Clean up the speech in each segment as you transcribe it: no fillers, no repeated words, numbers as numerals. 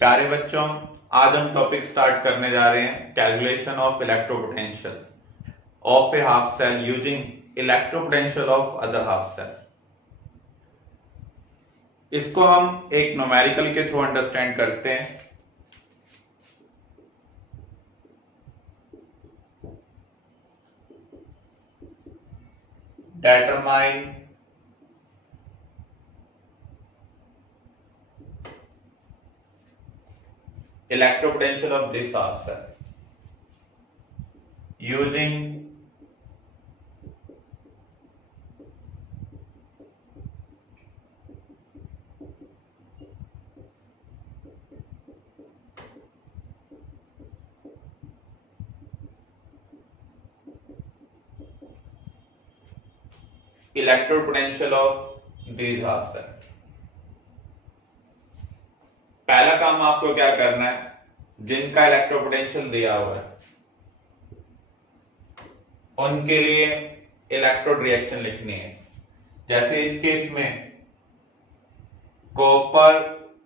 प्यारे बच्चों, आज हम टॉपिक स्टार्ट करने जा रहे हैं calculation of electropotential of a half cell using electropotential of other half cell. इसको हम एक न्यूमेरिकल के थ्रू अंडरस्टैंड करते हैं। Determine electropotential of this half cell using electropotential of these half cell। पहला काम आपको क्या करना है, जिनका इलेक्ट्रोपोटेंशियल दिया हुआ है उनके लिए इलेक्ट्रोड रिएक्शन लिखनी है। जैसे इस केस में कॉपर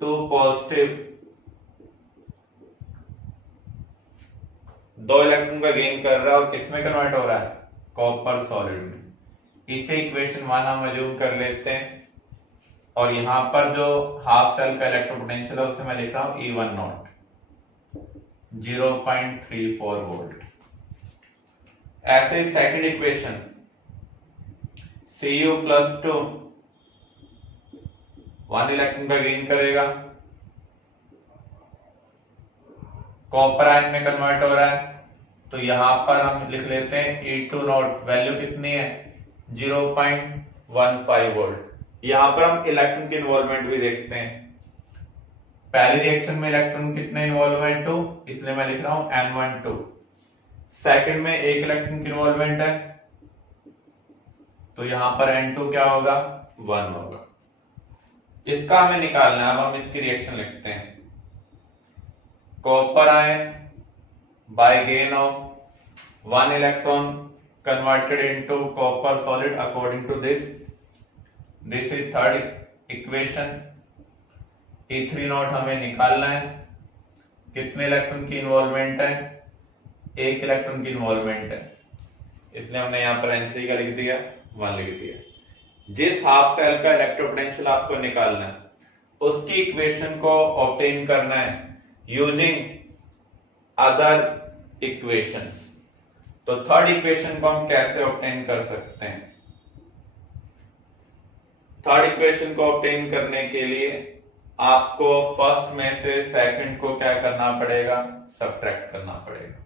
2 पॉजिटिव 2 इलेक्ट्रॉन का गेन कर रहा है और किसमें कन्वर्ट हो रहा है, कॉपर सॉलिड में। इसे इक्वेशन 1 हम अज्यूम कर लेते हैं और यहां पर जो हाफ सेल का इलेक्ट्रोपोटेंशियल है उसे मैं लिख रहा हूं E1 नॉट 0.34 वोल्ट। ऐसे second equation Cu plus 2 1 electron का गेन करेगा, कॉपर आयन में कन्वर्ट हो रहा है, तो यहां पर हम लिख लेते हैं E2 नॉट वैल्यू कितनी है 0.15 वोल्ट। यहां पर हम इलेक्ट्रॉन की इन्वॉल्वमेंट भी देखते हैं। पहली रिएक्शन में इलेक्ट्रॉन कितने इन्वॉल्वमेंट 2, इसलिए मैं लिख रहा हूं N12। सेकंड में एक इलेक्ट्रॉन की इन्वॉल्वमेंट है तो यहां पर N2 क्या होगा 1 होगा। इसका हमें निकालना है। अब हम इसकी रिएक्शन लिखते हैं। Copper ion bye gain of 1 electron converted into copper solid according to this is third equation। E3 not हमें निकालना है। कितने इलेक्ट्रॉन की इन्वॉल्वमेंट है, एक इलेक्ट्रॉन की इन्वॉल्वमेंट है, इसलिए हमने यहां पर N3 का लिख दिया 1 लिख दिया। जिस हाफ सेल का इलेक्ट्रोपोटेंशियल आपको निकालना है उसकी इक्वेशन को ऑब्टेन करना है यूजिंग अदर इक्वेशंस। तो थर्ड इक्वेशन को हम कैसे ऑब्टेन कर सकते हैं? थर्ड इक्वेशन को ऑब्टेन करने के लिए आपको फर्स्ट में से सेकंड को क्या करना पड़ेगा, सब्ट्रैक्ट करना पड़ेगा।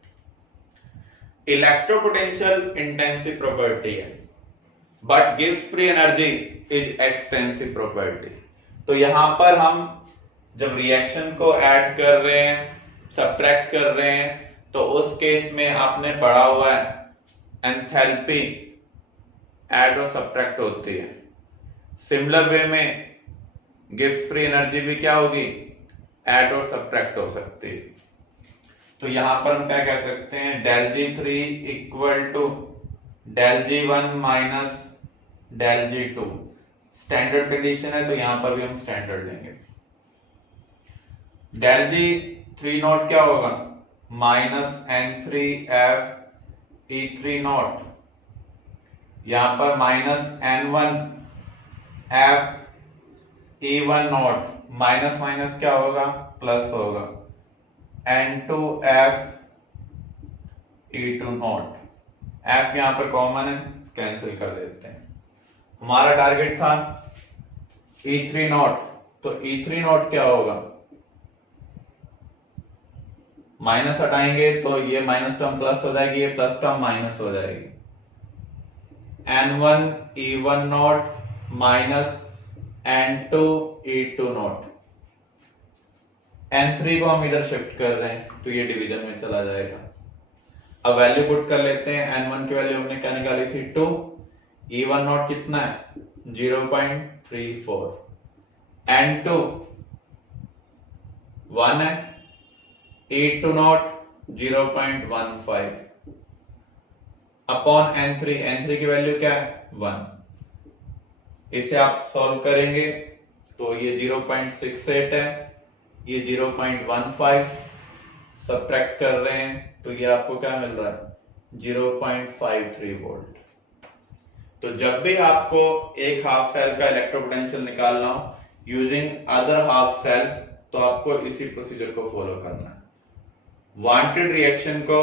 इलेक्ट्रोपोटेंशियल इंटेंसिव प्रॉपर्टी है but gives free energy is extensive property. तो यहां पर हम जब रिएक्शन को ऐड कर रहे हैं, सब्ट्रैक्ट कर रहे हैं, तो उस केस में आपने पढ़ा हुआ है एंथैल्पी ऐड और सब्ट्रैक्ट होती है। सिमिलर वे में गिव्स फ्री एनर्जी भी क्या होगी, ऐड और सब्ट्रैक्ट हो सकती है। तो यहां पर हम क्या कह सकते हैं, del G3 equal to del G1 minus del G2। Standard condition है तो यहां पर भी हम स्टैंडर्ड लेंगे। डेल G3 नॉट क्या होगा, माइनस N3F E3 नॉट, यहां पर minus N1F E1 not, minus minus क्या होगा, प्लस होगा, N2F E2 नॉट। F यहां पर कॉमन है, कैंसिल कर देते हैं। हमारा टारगेट था E3 नॉट, तो E3 नॉट क्या होगा, माइनस हटाएंगे तो ये माइनस टर्म प्लस हो जाएगी, ये प्लस टर्म माइनस हो जाएगी। N1 E1 not minus N2 E2 not. N3 को हम इधर शिफ्ट कर रहे हैं तो ये डिवीजन में चला जाएगा। अब वैल्यू पुट कर लेते हैं। N1 की वैल्यू हमने क्या निकाली थी 2, E1 नॉट कितना है 0.34, N2 1 है, E2 नॉट 0.15 अपॉन N3 की वैल्यू क्या है 1। इसे आप सॉल्व करेंगे तो ये 0.68 है, ये 0.15 सब्ट्रैक्ट कर रहे हैं तो ये आपको क्या मिल रहा है 0.53 वोल्ट। तो जब भी आपको एक हाफ सेल का इलेक्ट्रोपोटेंशियल निकालना हो यूजिंग अदर हाफ सेल तो आपको इसी प्रोसीजर को फॉलो करना है। वांटेड रिएक्शन को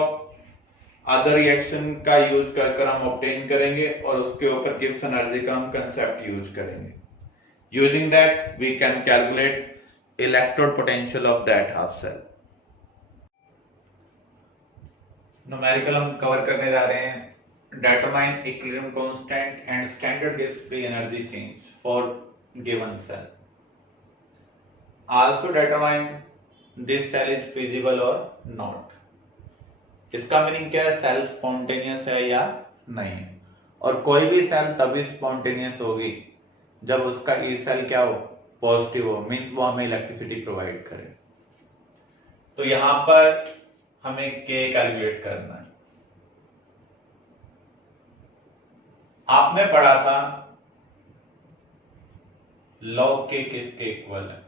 अदर रिएक्शन का यूज कर हम ऑब्टेन करेंगे और उसके ऊपर गिब्स एनर्जी का हम कंसेप्ट यूज करेंगे। Using that we can calculate electrode potential of that half cell. Numerical हम कवर करने जा रहे हैं। Determine equilibrium constant and standard gives free energy change for given cell. Also determine this cell is feasible or not. इसका meaning क्या है, cell spontaneous है या नहीं है। और कोई भी सेल तभी स्पॉन्टेनियस होगी जब उसका ई सेल क्या हो, पॉजिटिव हो, मींस वो हमें इलेक्ट्रिसिटी प्रोवाइड करे। तो यहां पर हमें के कैलकुलेट करना है। आपने पढ़ा था लॉग के किसके इक्वल है,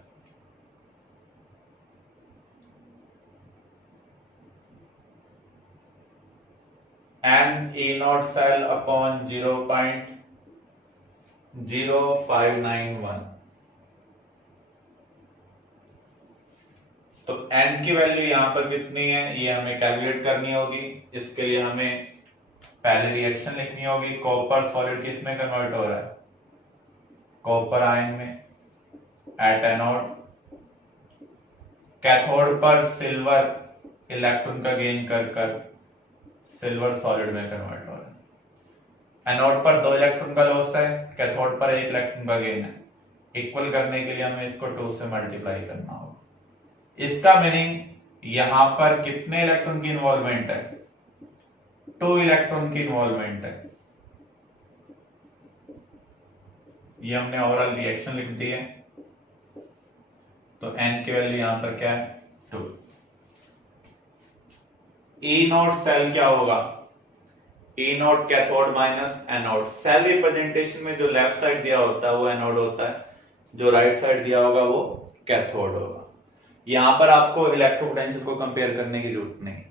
n a not cell upon 0.0591। तो एन की वैल्यू यहां पर कितनी है ये हमें कैलकुलेट करनी होगी। इसके लिए हमें पहले रिएक्शन लिखनी होगी। कॉपर सॉलिड किस में कन्वर्ट हो रहा है, कॉपर आयन में एट एनोड। कैथोड पर सिल्वर इलेक्ट्रॉन का गेन कर सिल्वर सॉलिड में कन्वर्ट हो रहा है। एनोड पर 2 इलेक्ट्रॉन का लॉस है, कैथोड पर 1 इलेक्ट्रॉन का गेन है। इक्वल करने के लिए हमें इसको 2 से मल्टीप्लाई करना होगा। इसका मीनिंग यहां पर कितने इलेक्ट्रॉन की इन्वॉल्वमेंट है, 2 इलेक्ट्रॉन की इन्वॉल्वमेंट है। ये हमने ओवरऑल रिएक्शन लिख दी है। तो n की वैल्यू यहां पर क्या है 2। ई नोट सेल क्या होगा, E naught cathode minus anode. Cell representation में जो लेफ्ट साइड दिया होता है वो एनोड होता है, जो राइट साइड दिया होगा वो कैथोड होगा। यहां पर आपको इलेक्ट्रोपोटेंशियल को कंपेयर करने की जरूरत नहीं।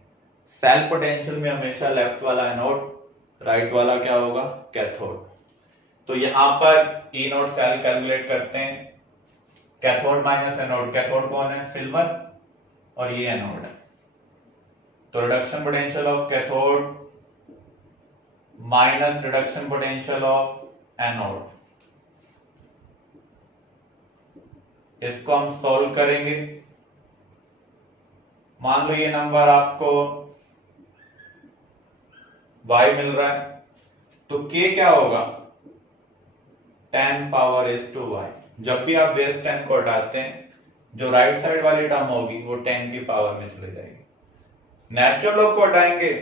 सेल पोटेंशियल में हमेशा लेफ्ट वाला एनोड, राइट वाला क्या होगा कैथोड। तो यहां पर ई नोट सेल कैलकुलेट करते हैं। कैथोड माइनस एनोड, कैथोड कौन है सिल्वर और ये एनोड है। तो reduction potential of cathode minus reduction potential of anode, इसको हम सॉल्व करेंगे। मान लो ये नंबर आपको y मिल रहा है तो k क्या होगा 10 पावर इज टू y। जब भी आप बेस 10 को हटाते हैं जो राइट साइड वाली टर्म होगी वो 10 की पावर में चली जाएगी। नेचुरल लॉग को हटाएंगे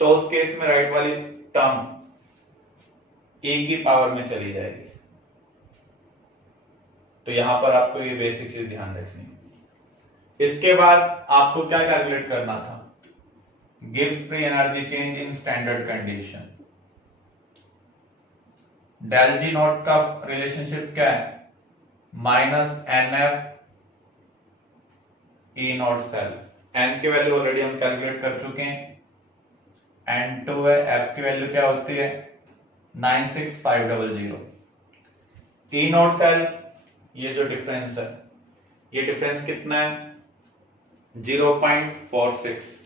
तो उस केस में राइट वाली टर्म e की पावर में चली जाएगी। तो यहां पर आपको ये बेसिक चीज ध्यान रखनी है। इसके बाद आपको क्या कैलकुलेट करना था, गिव्स free energy change in standard condition. Del G not का रिलेशनशिप क्या है, minus n F E not cell. N की वैल्यू ऑलरेडी हम कैलकुलेट कर चुके हैं, N2 है। एफ की वैल्यू क्या होती है 96500। ई नॉट सेल ये जो डिफरेंस है, ये डिफरेंस कितना है 0.46।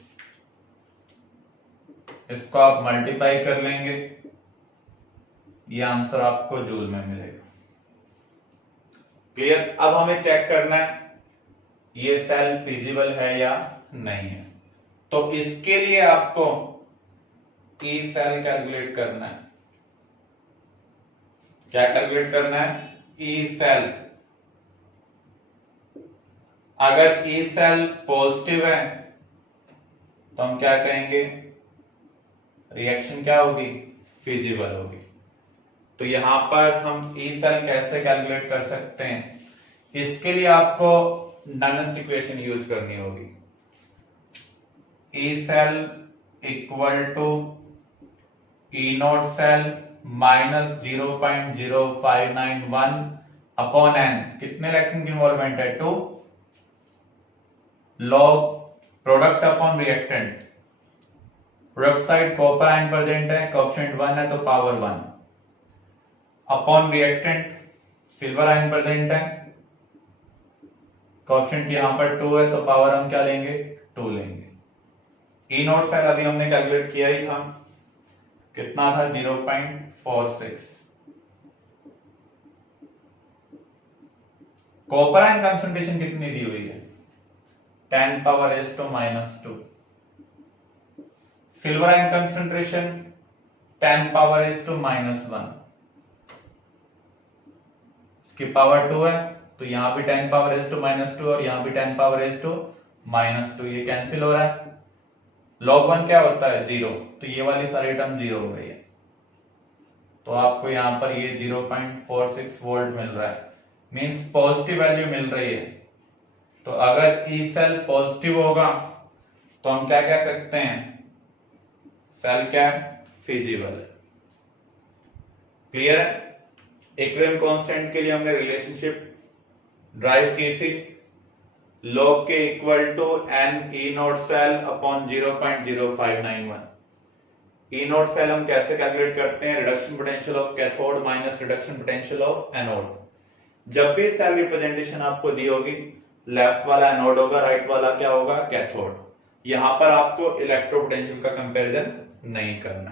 इसको आप मल्टीप्लाई कर लेंगे, ये आंसर आपको जूल में मिलेगा। क्लियर। अब हमें चेक करना है ये सेल फिजिबल है या नहीं है। तो इसके लिए आपको ई सेल कैलकुलेट करना है। क्या कैलकुलेट करना है, ई सेल। अगर ई सेल पॉजिटिव है तो हम क्या कहेंगे, रिएक्शन क्या होगी फिजिबल होगी। तो यहां पर हम ई सेल कैसे कैलकुलेट कर सकते हैं, इसके लिए आपको नॉनस्ट इक्वेशन यूज करनी होगी। E cell equal to E not cell minus 0.0591 upon n. कितने इलेक्ट्रॉन की इन्वॉल्वमेंट है 2, log product upon reactant, product side copper ion present है, कोएफिशिएंट 1 है तो power 1, upon reactant silver ion present है, कोएफिशिएंट यहां पर 2 है तो पावर हम क्या लेंगे 2 लेंगे। ई नोट सेल अभी हमने कैलकुलेट किया ही था, कितना था 0.46। कॉपर आयन कंसंट्रेशन कितनी दी हुई है 10 power -2। Silver ion concentration 10 power -1, इसकी पावर 2 है तो यहां भी 10 पावर -2 और यहां भी 10 पावर -2, ये कैंसिल हो रहा है। log 1 क्या होता है 0, तो ये वाली सारी टर्म 0 हो गई है, तो आपको यहां पर ये 0.46 वोल्ट मिल रहा है, मींस पॉजिटिव वैल्यू मिल रही है। तो अगर ई सेल पॉजिटिव होगा तो हम क्या कह सकते हैं, सेल क्या है फिजिबल है। क्लियर है। इक्विलिब्रियम कांस्टेंट के लिए हमने रिलेशनशिप ड्राइव की थी, log के equal to n E not cell upon 0.0591। E not cell हम कैसे कैलकुलेट करते हैं, reduction potential of cathode minus reduction potential of anode. जब भी सेल रिप्रेजेंटेशन आपको दी होगी, लेफ्ट वाला एनोड होगा, राइट वाला क्या होगा कैथोड। यहां पर आपको इलेक्ट्रो पोटेंशियल का कंपैरिजन नहीं करना,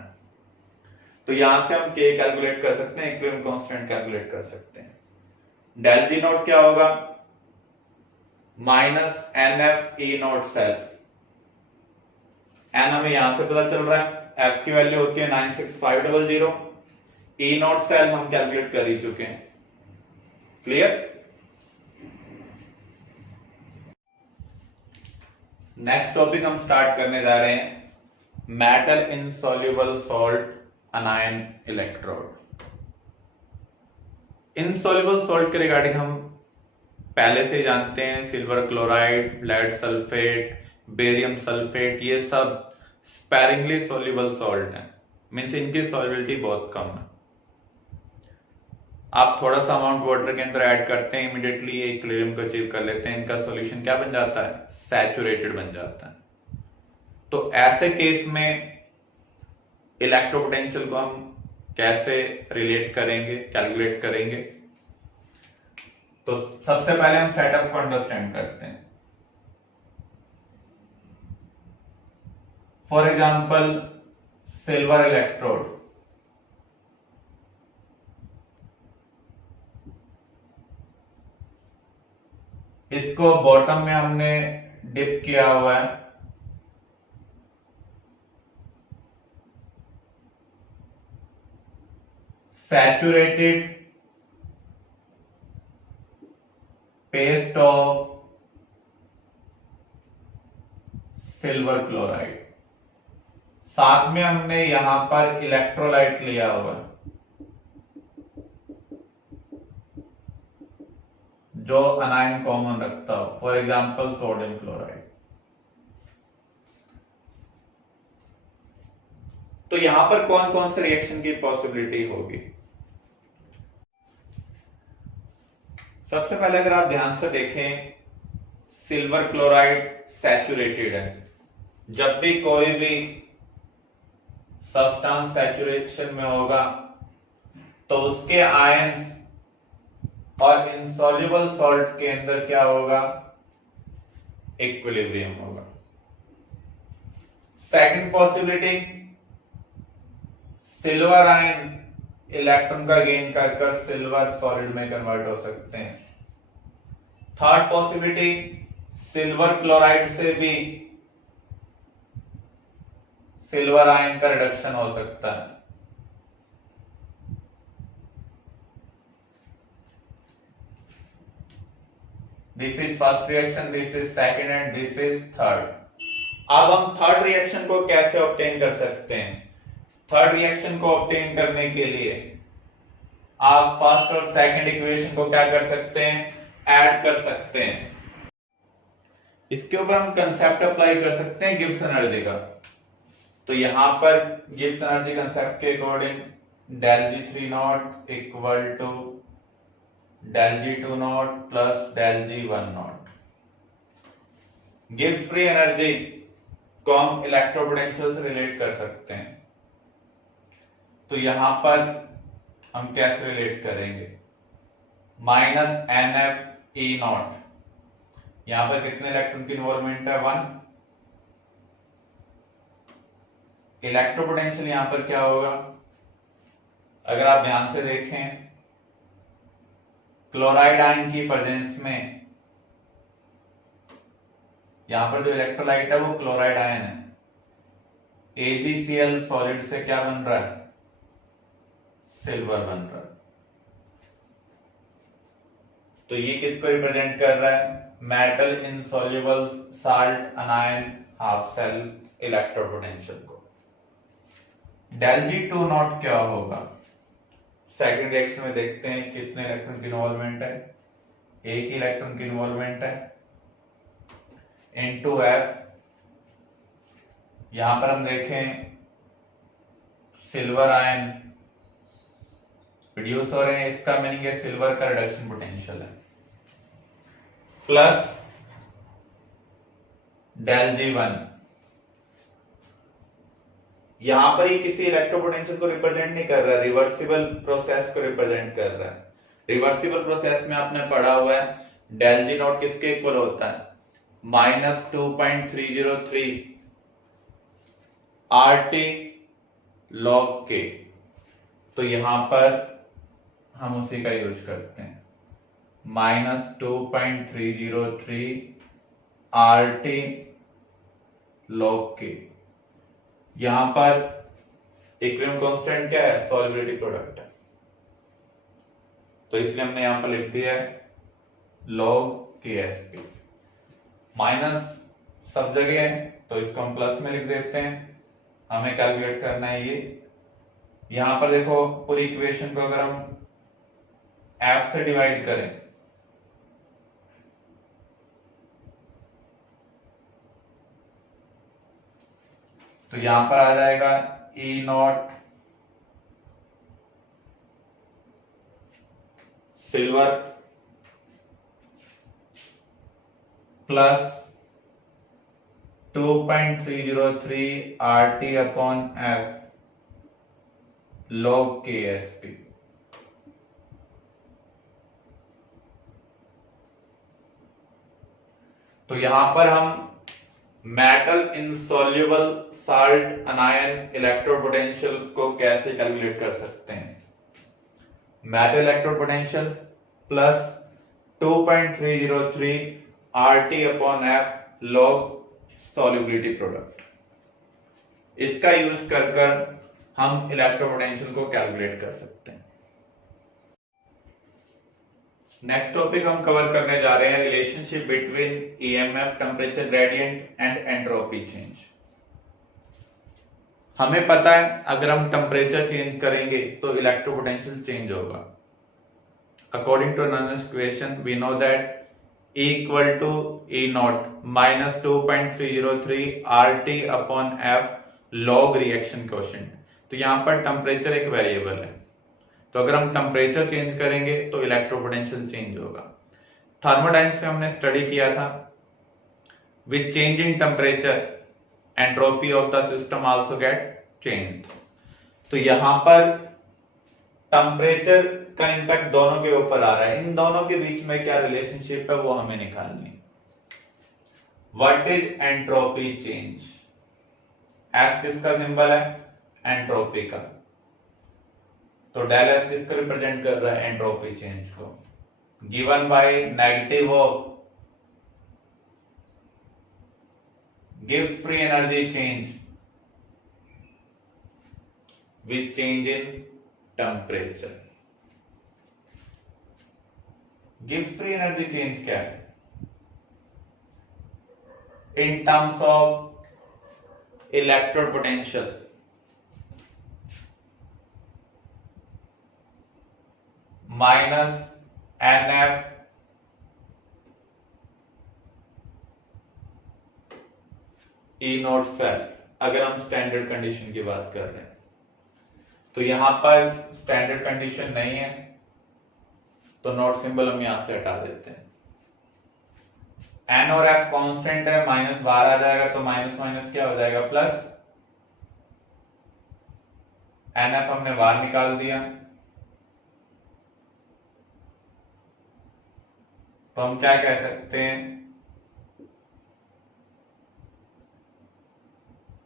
तो यहां से हम के कैलकुलेट कर सकते हैं, इक्विलिब्रियम कांस्टेंट कैलकुलेट कर सकते हैं। डेल जी नोट क्या होगा minus n F E not cell, n हमें यहां से पता चल रहा है, एफ की वैल्यू होती है 96500, ई नोट सेल हम कैलकुलेट कर ही चुके हैं। क्लियर। नेक्स्ट टॉपिक हम स्टार्ट करने जा रहे हैं, metal insoluble salt anion electrode. Insoluble salt के रिगार्डिंग हम पहले से जानते हैं, silver chloride, lead sulphate, barium sulphate, ये सब स्पेरिंगली सॉल्युबल सॉल्ट हैं, मींस इनकी सॉल्युबिलिटी बहुत कम है। आप थोड़ा सा अमाउंट वाटर के अंदर ऐड करते हैं, इमीडिएटली ये इक्विलिब्रियम को अचीव कर लेते हैं, इनका सॉल्यूशन क्या बन जाता है सैचुरेटेड बन जाता है। तो ऐसे केस में इलेक्ट्रोपोटेंशियल को हम कैसे रिलेट करेंगे, कैलकुलेट करेंगे, तो सबसे पहले हम सेटअप को अंडरस्टैंड करते हैं। फॉर एग्जांपल सिल्वर इलेक्ट्रोड, इसको बॉटम में हमने डिप किया हुआ है, saturated paste of silver chloride, साथ में हमने यहां पर इलेक्ट्रोलाइट लिया हुआ है जो अनायन कॉमन रखता हो, फॉर एग्जांपल सोडियम क्लोराइड। तो यहां पर कौन कौन से रिएक्शन की पॉसिबिलिटी होगी। सबसे पहले अगर आप ध्यान से देखें, सिल्वर क्लोराइड सैचुरेटेड है, जब भी कोई भी सब्सटेंस सैचुरेशन में होगा तो उसके आयंस और इनसॉल्युबल सॉल्ट के अंदर क्या होगा इक्विलिब्रियम होगा। Second possibility, silver ion electron का गेन कर सिल्वर सॉलिड में कन्वर्ट हो सकते हैं। थर्ड पॉसिबिलिटी, सिल्वर क्लोराइड से भी सिल्वर आयन का रिडक्शन हो सकता है। This is first reaction, this is second and this is third. अब हम थर्ड रिएक्शन को कैसे ऑब्टेन कर सकते हैं। थर्ड रिएक्शन को ऑब्टेन करने के लिए आप फर्स्ट और सेकंड इक्वेशन को क्या कर सकते हैं, ऐड कर सकते हैं। इसके ऊपर हम कंसेप्ट अप्लाई कर सकते हैं गिब्स एनर्जी का। तो यहां पर गिब्स एनर्जी कंसेप्ट के according del G3 not equal to del G2 not plus del G1 not. Give free energy को हम इलेक्ट्रोपोटेंशियल से रिलेट कर सकते हैं। तो यहां पर हम कैसे रिलेट करेंगे, minus n F E not, यहां पर कितने इलेक्ट्रॉन की इन्वॉल्वमेंट है, 1। इलेक्ट्रोपोटेंशियल यहां पर क्या होगा, अगर आप ध्यान से देखें क्लोराइड आयन की प्रेजेंस में, यहां पर जो इलेक्ट्रोलाइट है वो क्लोराइड आयन है, AgCl सॉलिड से क्या बन रहा है, सिल्वर बन रहा है। तो ये किसको रिप्रेजेंट कर रहा है, metal insoluble salt anion half cell electropotential को। डेल जी टू नॉट क्या होगा, सेकंड रिएक्शन में देखते हैं कितने इलेक्ट्रॉन की इन्वॉल्वमेंट है, एक ही इलेक्ट्रॉन की इन्वॉल्वमेंट है, इनटू एफ, यहां पर हम देखें सिल्वर आयन प्रोड्यूस हो रहे हैं, इसका मीनिंग है सिल्वर का रिडक्शन पोटेंशियल है, प्लस डेल जी वन, यहां पर ही किसी इलेक्ट्रोपोटेंशियल को रिप्रेजेंट नहीं कर रहा है, रिवर्सिबल प्रोसेस को रिप्रेजेंट कर रहा है। रिवर्सिबल प्रोसेस में आपने पढ़ा हुआ है डेल जी नॉट किसके इक्वल होता है, -2.303 RT log K। तो यहां पर हम उसी का यूज करते हैं, -2.303 RT log K। यहां पर इक्विलिब्रियम कांस्टेंट क्या है, सॉल्युबिलिटी प्रोडक्ट है, तो इसलिए हमने यहां पर लिख दिया है log KSP। माइनस सब जगह है तो इसको हम प्लस में लिख देते हैं, हमें कैलकुलेट करना है ये। यहां पर देखो पूरी इक्वेशन को अगर हम F से डिवाइड करें तो यहां पर आ जाएगा E not silver plus 2.303 RT upon F log KSP। तो यहां पर हम मेटल इनसॉल्युबल साल्ट अनायन इलेक्ट्रोपोटेंशियल को कैसे कैलकुलेट कर सकते हैं, metal इलेक्ट्रोपोटेंशियल plus 2.303 RT upon F log solubility product, इसका यूज कर हम इलेक्ट्रोपोटेंशियल को कैलकुलेट कर सकते हैं। नेक्स्ट टॉपिक हम कवर करने जा रहे हैं relationship between EMF temperature gradient and entropy change. हमें पता है अगर हम टेम्परेचर चेंज करेंगे तो इलेक्ट्रोपोटेंशियल चेंज होगा। अकॉर्डिंग टू नॉनस equation we know that E equal to E naught -2.303 RT upon F log reaction coefficient. तो यहां पर टेम्परेचर एक वेरिएबल है, तो अगर हम टेम्परेचर चेंज करेंगे तो इलेक्ट्रोपोटेंशियल चेंज होगा। थर्मोडायनेमिक्स में हमने स्टडी किया था with change in temperature entropy of the system also get changed. तो यहां पर टेम्परेचर का इंपैक्ट दोनों के ऊपर आ रहा है, इन दोनों के बीच में क्या रिलेशनशिप है वो हमें निकालनी है। What is entropy change, S किसका सिंबल है, एंट्रोपी का, तो डेल एस किसको रिप्रेजेंट कर रहा है, एंट्रोपी चेंज को, given by negative of give free energy change with change in temperature. Give free energy change क्या है, in terms of electrode potential minus NF E not cell, अगर हम standard condition की बात कर रहे हैं। तो यहां पर स्टैंडर्ड कंडीशन नहीं है तो नॉट सिंबल हम यहां से हटा देते हैं। एन और एफ कांस्टेंट है, माइनस बाहर आ जाएगा तो माइनस माइनस क्या हो जाएगा प्लस, एन एफ हमने बाहर निकाल दिया तो हम क्या कह सकते हैं,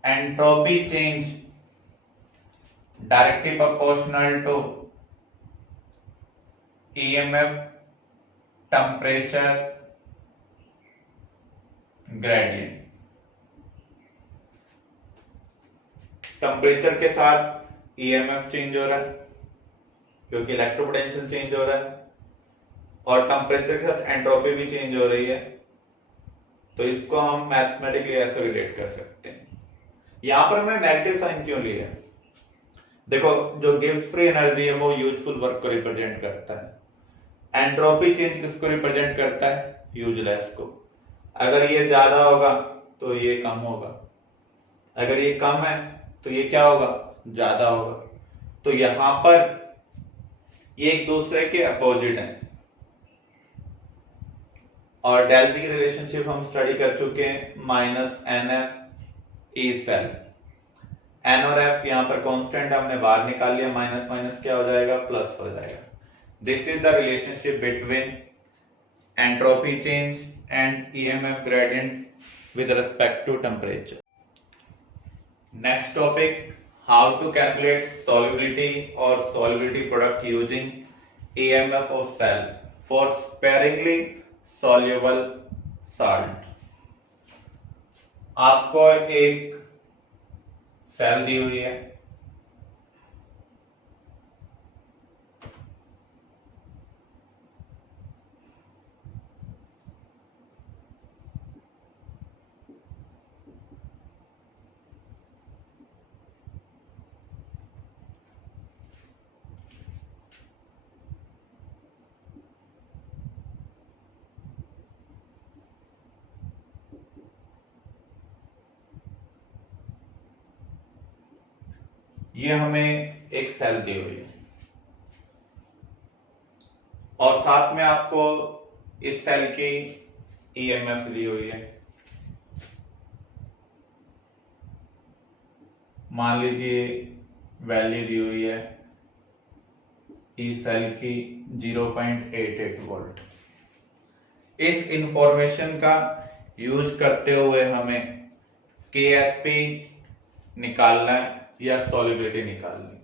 entropy change directly proportional to EMF temperature gradient. Temperature के साथ ईएमएफ चेंज हो रहा है क्योंकि इलेक्ट्रोपोटेंशियल चेंज हो रहा है, और टेम्परेचर के साथ एंट्रोपी भी चेंज हो रही है, तो इसको हम मैथमेटिकली ऐसे रिलेट कर सकते हैं। यहां पर हमने नेगेटिव साइन क्यों लिया है, देखो जो गिव्स फ्री एनर्जी है वो यूजफुल वर्क को रिप्रेजेंट करता है, एंट्रोपी चेंज किसको रिप्रेजेंट करता है, यूजलेस को। अगर ये ज्यादा होगा तो ये कम होगा, अगर ये कम है तो ये क्या होगा, ज्यादा होगा। तो यहां पर ये एक दूसरे के अपोजिट हैं, और डेल की रिलेशनशिप हम स्टडी कर चुके हैं, minus n F E cell, n और एफ यहां पर कांस्टेंट हमने बाहर निकाल लिया, माइनस माइनस क्या हो जाएगा, प्लस हो जाएगा। This is the relationship between entropy change and EMF gradient with respect to temperature. Next topic, how to calculate solubility or solubility product using EMF of cell for sparingly soluble salt। आपको एक cell दी हुई है, ये हमें एक cell दी हुई है और साथ में आपको इस सेल की ईएमएफ दी हुई है। मान लीजिए वैल्यू दी हुई है ई सेल की 0.88 वोल्ट। इस इंफॉर्मेशन का यूज करते हुए हमें केएसपी निकालना है या सॉल्युबिलिटी निकालनी।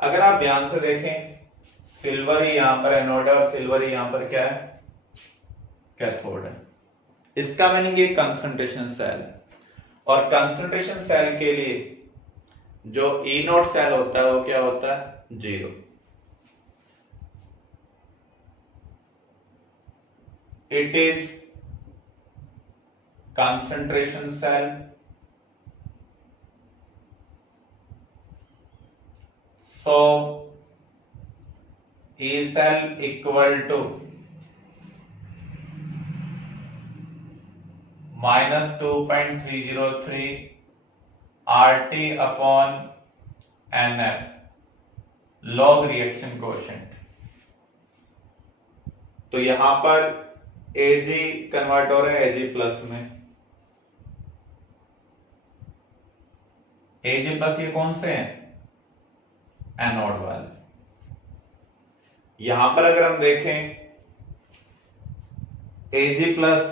अगर आप ध्यान से देखें, सिल्वर ही यहां पर एनोड है और सिल्वर ही यहां पर क्या है, कैथोड है। इसका मीनिंग ये कंसंट्रेशन सेल है, और कंसंट्रेशन सेल के लिए जो ई नोड सेल होता है वो क्या होता है, 0। It is concentration cell, so E cell equal to minus 2.303 RT upon NF log reaction coefficient. तो यहां पर Ag कन्वर्ट हो रहा है Ag प्लस में, Ag प्लस ये कौन से हैं, एनोड वाले। यहां पर अगर हम देखें Ag प्लस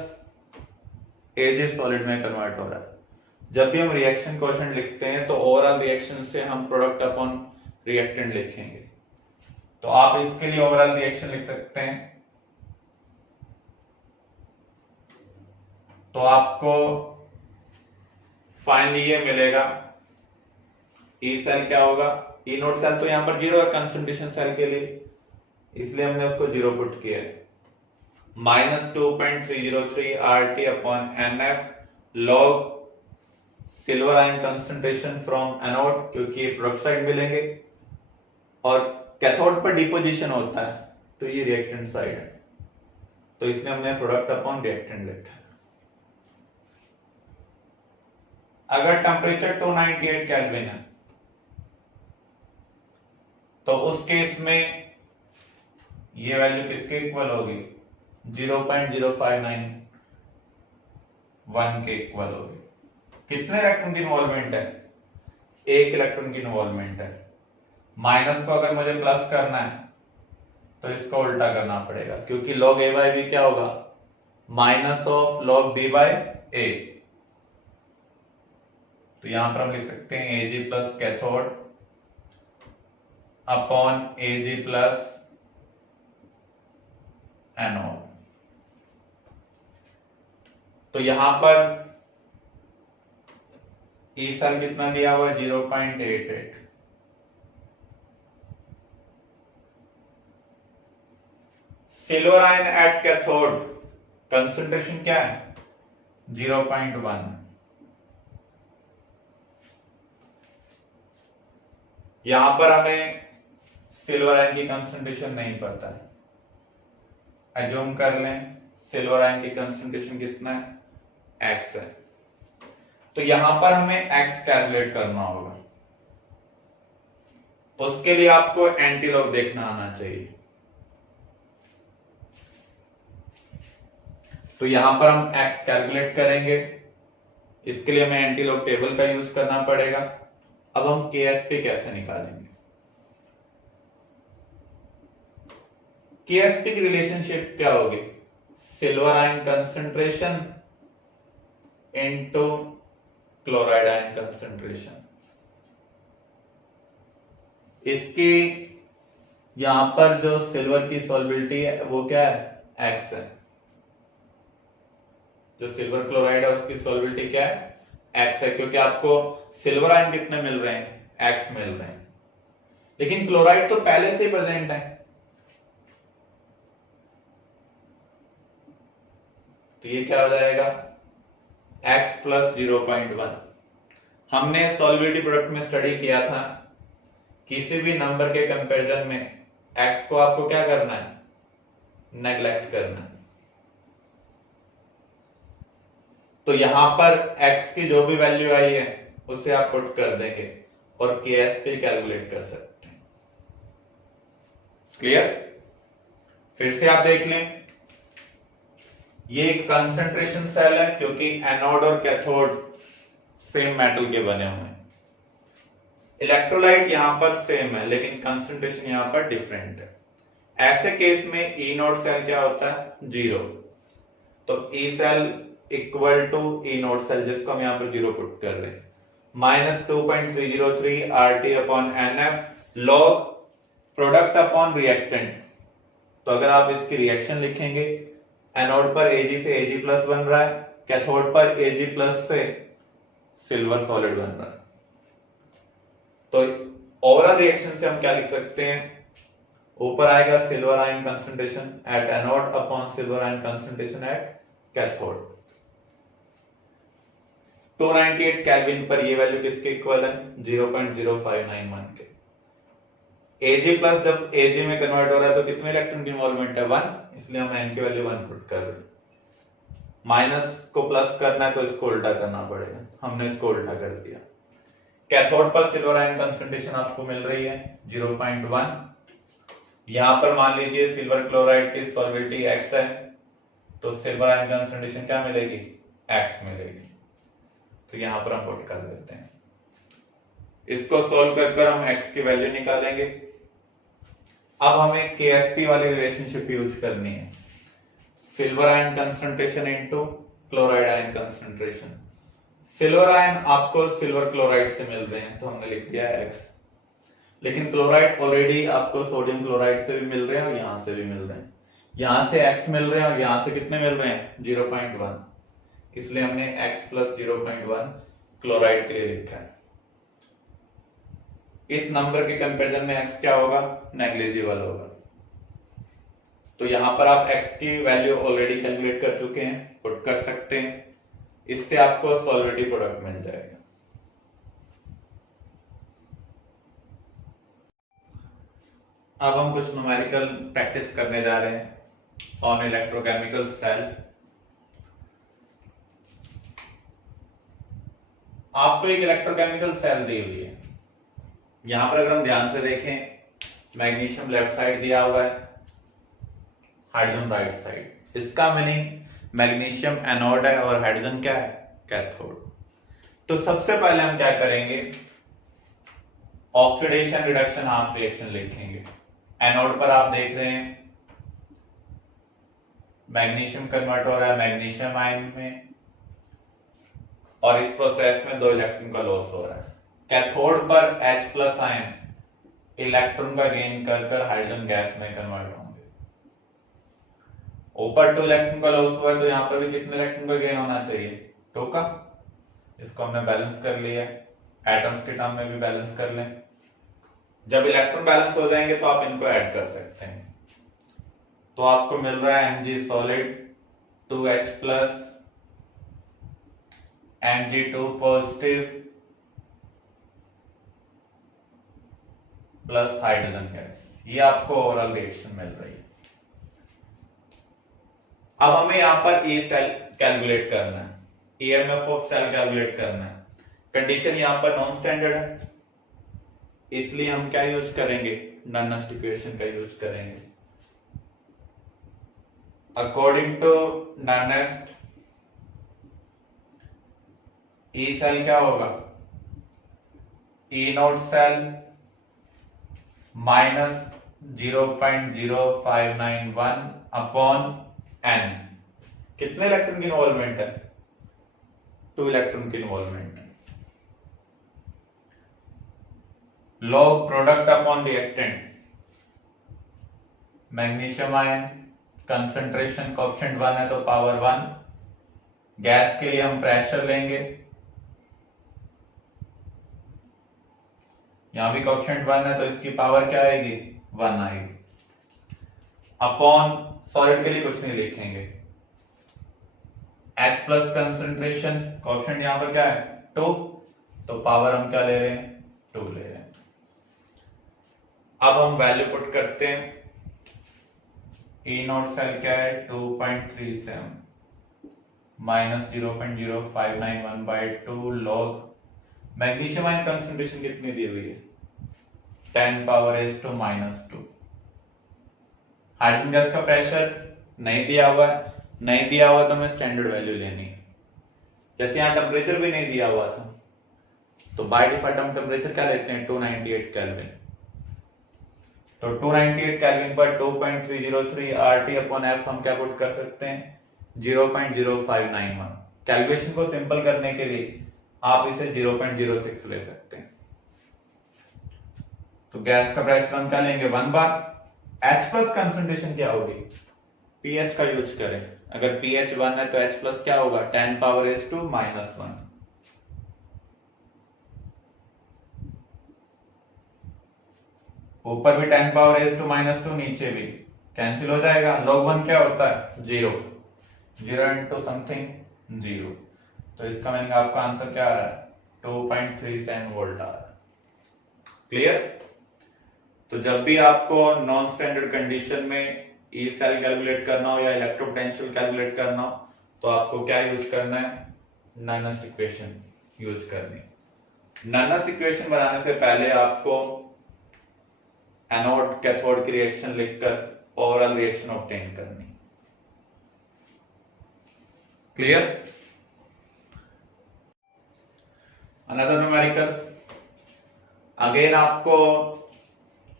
Ag सॉलिड में कन्वर्ट हो रहा है। जब भी हम रिएक्शन कोएफिशिएंट लिखते हैं तो ओवरऑल रिएक्शन से हम प्रोडक्ट अपॉन रिएक्टेंट लिखेंगे, तो आप इसके लिए ओवरऑल रिएक्शन लिख सकते हैं। तो आपको फाइनली ये मिलेगा, ई सेल क्या होगा, ई नोड सेल तो यहां पर 0 है कंसंट्रेशन सेल के लिए, इसलिए हमने उसको 0 पुट किया है। -2.303 RT upon NF log silver ion concentration from anode, क्योंकि ये प्रोडक्ट साइड मिलेंगे और कैथोड पर डिपोजिशन होता है तो ये रिएक्टेंट साइड है, तो इसलिए हमने प्रोडक्ट अपॉन रिएक्टेंट लिखा है। अगर टेम्परेचर 298 केल्विन है तो उस केस में ये वैल्यू किसके इक्वल होगी, 0.059 1 के इक्वल होगी। कितने इलेक्ट्रॉन की इन्वॉल्वमेंट है? 1 इलेक्ट्रॉन की इन्वॉल्वमेंट है। माइनस को अगर मुझे प्लस करना है तो इसको उल्टा करना पड़ेगा, क्योंकि log a बाई बी क्या होगा? Minus of log b by A. तो यहां पर हम लिख सकते हैं Ag plus cathode upon Ag plus anode. तो यहां पर ई सेल कितना दिया हुआ है? 0.88। Silver ion at cathode concentration क्या है? 0.1। यहां पर हमें सिल्वर आयन की कंसंट्रेशन नहीं पता है। एज्यूम कर लें सिल्वर आयन की कंसंट्रेशन कितना है? x है। तो यहां पर हमें x कैलकुलेट करना होगा। उसके लिए आपको एंटीलॉग देखना आना चाहिए। तो यहां पर हम x कैलकुलेट करेंगे। इसके लिए हमें एंटीलॉग टेबल का यूज करना पड़ेगा। अब हम KSP कैसे निकालेंगे? KSP की रिलेशनशिप क्या होगी? Silver ion concentration into chloride ion concentration. इसकी यहां पर जो सिल्वर की सॉल्युबिलिटी है वो क्या है? x है। जो सिल्वर क्लोराइड है उसकी सॉल्युबिलिटी क्या है? x है, क्योंकि आपको सिल्वर आयन कितने मिल रहे हैं? x मिल रहे हैं। लेकिन क्लोराइड तो पहले से ही प्रेजेंट है, तो ये क्या हो जाएगा? x plus 0.1। हमने सॉल्युबिलिटी प्रोडक्ट में स्टडी किया था, किसी भी नंबर के कंपैरिजन में x को आपको क्या करना है? नेग्लेक्ट करना है। तो यहां पर x की जो भी वैल्यू आई है उसे आप पुट कर देंगे और KSP कैलकुलेट कर सकते हैं। क्लियर? फिर से आप देख लें, ये एक कंसंट्रेशन सेल है क्योंकि एनोड और कैथोड सेम मेटल के बने हुए हैं। इलेक्ट्रोलाइट यहां पर सेम है लेकिन कंसंट्रेशन यहां पर डिफरेंट है। ऐसे केस में ई नोड सेल क्या होता है? 0। तो E cell equal to E not cell, जिसको हम यहां पर 0 पुट कर रहे हैं, -2.303 RT upon NF log product upon reactant. तो अगर आप इसकी रिएक्शन लिखेंगे, एनोड पर Ag से Ag प्लस बन रहा है, कैथोड पर Ag प्लस से सिल्वर सॉलिड बन रहा है। तो ओवरऑल रिएक्शन से हम क्या लिख सकते हैं? ऊपर आएगा silver ion concentration at anode upon silver ion concentration at cathode. 298 kelvin पर ये वैल्यू किसके इक्वल है? 0.0591 के। Ag प्लस जब Ag में कन्वर्ट हो रहा है तो कितने इलेक्ट्रॉन की इन्वॉल्वमेंट है? 1, इसलिए हम n की वैल्यू 1 पुट कर रहे हैं। माइनस को प्लस करना है तो इसको उल्टा करना पड़ेगा, हमने इसको उल्टा कर दिया। कैथोड पर सिल्वर आयन कंसंट्रेशन आपको मिल रही है 0.1। यहां पर मान लीजिए सिल्वर क्लोराइड की सॉल्युबिलिटी x है, तो सिल्वर आयन कंसंट्रेशन क्या मिलेगी? x मिलेगी। तो यहां पर हम पुट कर देते हैं। इसको सॉल्व कर हम x की वैल्यू निकालेंगे। अब हमें KSP वाली रिलेशनशिप यूज करनी है, silver ion concentration into chloride ion concentration. Silver ion आपको सिल्वर क्लोराइड से मिल रहे हैं तो हमने लिख दिया x, लेकिन क्लोराइड ऑलरेडी आपको सोडियम क्लोराइड से भी मिल रहे हैं और यहां से भी मिल रहे हैं। यहां से x मिल रहे हैं और यहां से कितने मिल रहे हैं? 0.1, इसलिए हमने x प्लस 0.1 क्लोराइड के लिए लिखा है। इस नंबर के कंपैरिजन में x क्या होगा? नेग्लिजिबल होगा। तो यहां पर आप x की वैल्यू ऑलरेडी कैलकुलेट कर चुके हैं, पुट कर सकते हैं। इससे आपको सॉल्युबिलिटी प्रोडक्ट मिल जाएगा। अब हम कुछ न्यूमेरिकल प्रैक्टिस करने जा रहे हैं ऑन इलेक्ट्रोकेमिकल सेल। आपको एक इलेक्ट्रोकेमिकल सेल दी हुई है। यहां पर अगर हम ध्यान से देखें, मैग्नीशियम लेफ्ट साइड दिया हुआ है, हाइड्रोजन राइट साइड। इसका मीनिंग मैग्नीशियम एनोड है और हाइड्रोजन क्या है, कैथोड। तो सबसे पहले हम क्या करेंगे, ऑक्सीडेशन रिडक्शन हाफ रिएक्शन लिखेंगे। एनोड पर आप देख रहे हैं मैग्नीशियम कन्वर्ट हो रहा है मैग्नीशियम आयन में, और इस प्रोसेस में 2 इलेक्ट्रॉन का लॉस हो रहा है। कैथोड पर H प्लस आयन इलेक्ट्रॉन का गेन कर कर हाइड्रोजन गैस में कन्वर्ट होंगे। ऊपर 2 इलेक्ट्रॉन का लॉस हुआ है तो यहाँ पर भी कितने इलेक्ट्रॉन का गेन होना चाहिए, 2 का। इसको हमने बैलेंस कर लिया, एटम्स के टर्म में भी बैलेंस कर लें। जब इलेक्ट्रॉन बैलेंस हो जाएंगे तो आप इनको ऐड कर सकते हैं। तो आपको मिल रहा है Mg solid 2H plus Mg2 positive plus hydrogen gas, ये आपको ओवरऑल रिएक्शन मिल रही है। अब हमें यहां पर E सेल कैलकुलेट करना है, EMF ऑफ सेल कैलकुलेट करना है। कंडीशन यहां पर नॉन स्टैंडर्ड है, इसलिए हम क्या यूज करेंगे, नॉनेस्ट इक्वेशन का यूज करेंगे। According to Nernst E cell क्या होगा, E not cell minus 0.0591 upon N। कितने इलेक्ट्रॉन की इन्वॉल्वमेंट है, 2 इलेक्ट्रॉन की इन्वॉल्वमेंट है। Log product upon reactant, magnesium ion concentration coefficient 1 है तो पावर 1। गैस के लिए हम प्रेशर लेंगे, यहां भी कोएफिशिएंट 1 है तो इसकी पावर क्या आएगी, 1 आएगी। अपॉन सॉलिड के लिए कुछ नहीं लिखेंगे, H प्लस कंसंट्रेशन कोएफिशिएंट यहां पर क्या है 2, तो पावर हम क्या ले रहे हैं, 2 ले रहे हैं। अब हम वैल्यू पुट करते हैं, E नोट सेल क्या है 2.37 minus 0.0591 by 2 log magnesium ion concentration कितनी दी हुई है, 10 power is to -2। Hydrogen gas का प्रेशर नहीं दिया हुआ है, नहीं दिया हुआ तो हमें स्टैंडर्ड वैल्यू लेनी है। जैसे यहाँ टेम्परेचर भी नहीं दिया हुआ था तो बाय डिफॉल्ट हम टेम्परेचर क्या लेते हैं, 298 केल्विन। तो 298 केल्विन पर 2.303 RT अपॉन F हम क्या पुट कर सकते हैं, 0.0591। कैलकुलेशन को सिंपल करने के लिए आप इसे 0.06 ले सकते हैं। तो गैस का प्रेशर हम क्या लेंगे, 1 बार। H प्लस कंसंट्रेशन क्या होगी, pH का यूज करें। अगर pH 1 है तो H प्लस क्या होगा, 10 पावर is to -1। ऊपर भी 10 पावर is to -2, नीचे भी कैंसिल हो जाएगा। log 1 क्या होता है, 0 इंटू समथिंग 0। तो इसका मीनिंग आपका आंसर क्या आ रहा है, 2.37 वोल्ट आ रहा है। क्लियर। तो जब भी आपको नॉन स्टैंडर्ड कंडीशन में ई सेल कैलकुलेट करना हो या इलेक्ट्रोपोटेंशियल कैलकुलेट करना हो तो आपको क्या यूज करना है, नॉनेस्ट इक्वेशन यूज करनी। नॉनेस्ट इक्वेशन बनाने से पहले आपको एनोड कैथोड की रिएक्शन लिखकर ओवरऑल रिएक्शन ऑब्टेन करनी। क्लियर। अनदर न्यूमेरिकल, अगेन आपको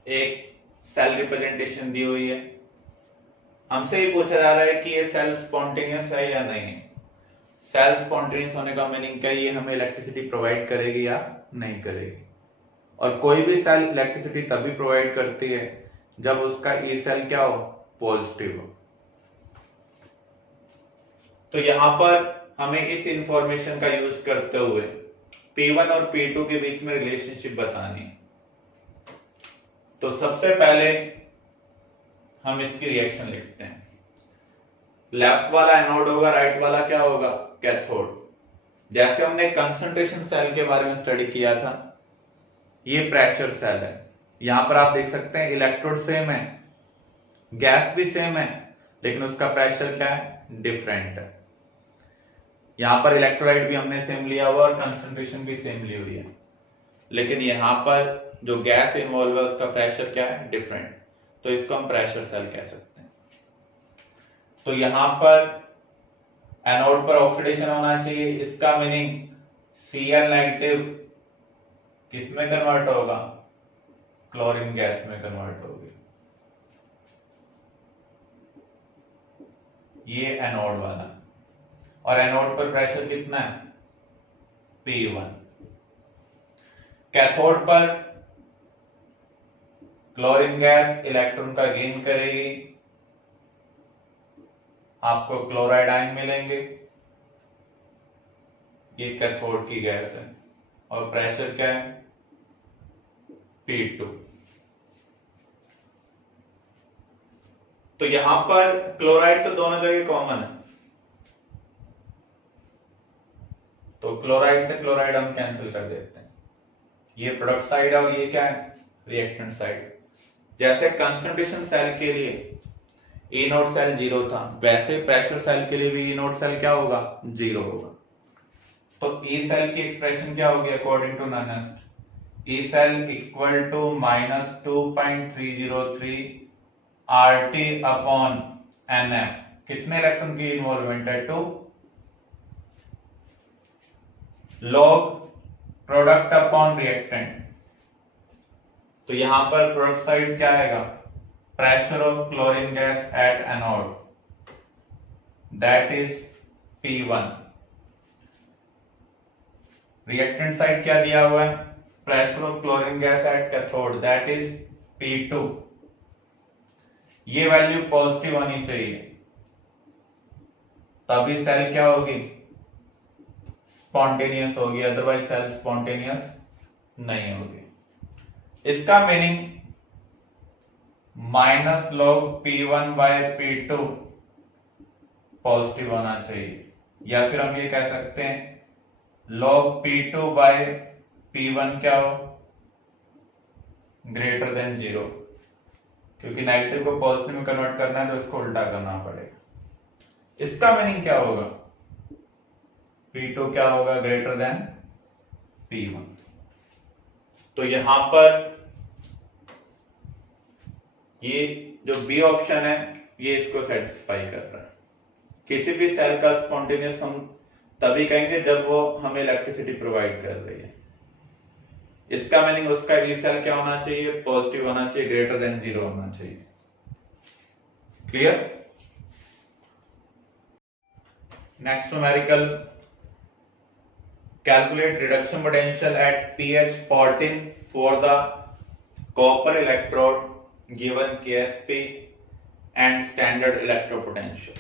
एक सेल रिप्रेजेंटेशन दी हुई है। हमसे ही पूछा जा रहा है कि ये सेल स्पॉन्टेनियस है या नहीं है। सेल स्पॉन्टेनियस होने का मीनिंग क्या है, ये हमें इलेक्ट्रिसिटी प्रोवाइड करेगी या नहीं करेगी। और कोई भी सेल इलेक्ट्रिसिटी तभी प्रोवाइड करती है जब उसका ई सेल क्या हो, पॉजिटिव हो। तो यहां पर हमें इस इंफॉर्मेशन का यूज करते हुए P1 और P2 के बीच में रिलेशनशिप बतानी है। तो सबसे पहले हम इसकी रिएक्शन लिखते हैं। लेफ्ट वाला एनोड होगा, राइट वाला क्या होगा, कैथोड। जैसे हमने कंसंट्रेशन सेल के बारे में स्टडी किया था, ये प्रेशर सेल है। यहां पर आप देख सकते हैं इलेक्ट्रोड सेम है, गैस भी सेम है, लेकिन उसका प्रेशर क्या है, डिफरेंट है। यहां पर इलेक्ट्रोलाइट भी हमने सेम लिया हुआ और कंसंट्रेशन भी सेम ली हुई है, लेकिन यहां पर जो गैस इन्वॉल्व है उसका प्रेशर क्या है, डिफरेंट। तो इसको हम प्रेशर सेल कह सकते हैं। तो यहां पर एनोड पर ऑक्सीडेशन होना चाहिए, इसका मीनिंग Cl नेगेटिव किस में कन्वर्ट होगा, क्लोरीन गैस में कन्वर्ट होगी। ये एनोड वाला, और एनोड पर प्रेशर कितना है, P1। कैथोड पर क्लोरीन गैस इलेक्ट्रॉन का गेन करेगी, आपको क्लोराइड आयन मिलेंगे, ये कैथोड की गैस है, और प्रेशर क्या है, P2। तो यहां पर क्लोराइड तो दोनों जगह कॉमन है, तो क्लोराइड से क्लोराइड हम कैंसिल कर देते हैं। ये प्रोडक्ट साइड है और ये क्या है, रिएक्टेंट साइड। जैसे कंसंट्रेशन सेल के लिए E नोट सेल 0 था, वैसे प्रेशर सेल के लिए भी E नोट सेल क्या होगा, 0 होगा। तो E सेल की एक्सप्रेशन क्या होगी according to Nernst, E cell equal to -2.303 RT upon NF। कितने इलेक्ट्रॉन की इन्वॉल्वमेंट है, 2। लॉग प्रोडक्ट अपॉन रिएक्टेंट, तो यहां पर प्रोडक्ट साइड क्या आएगा, pressure of chlorine gas at anode that is P1। Reactant side क्या दिया हुआ है, pressure of chlorine gas at cathode that is P2। ये वैल्यू पॉजिटिव होनी चाहिए, तभी सेल क्या होगी, स्पॉन्टेनियस होगी, अदरवाइज सेल स्पॉन्टेनियस नहीं होगी। इसका meaning minus log P1 by P2 positive होना चाहिए, या फिर हम ये कह सकते हैं log P2 बाय P1 क्या हो, ग्रेटर देन 0, क्योंकि नेगेटिव को पॉजिटिव में कन्वर्ट करना है तो इसको उल्टा करना पड़ेगा। इसका मीनिंग क्या होगा, P2 क्या होगा, ग्रेटर देन P1। तो यहां पर ये जो बी ऑप्शन है ये इसको सेटिस्फाई कर रहा है। किसी भी सेल का स्पॉन्टेनियस हम तभी कहेंगे जब वो हमें इलेक्ट्रिसिटी प्रोवाइड कर रही है। इसका मीनिंग उसका ई सेल क्या होना चाहिए, पॉजिटिव होना चाहिए, ग्रेटर देन 0 होना चाहिए। Clear. Next numerical, calculate reduction potential at pH 14 for the copper electrode given KSP and standard electropotential।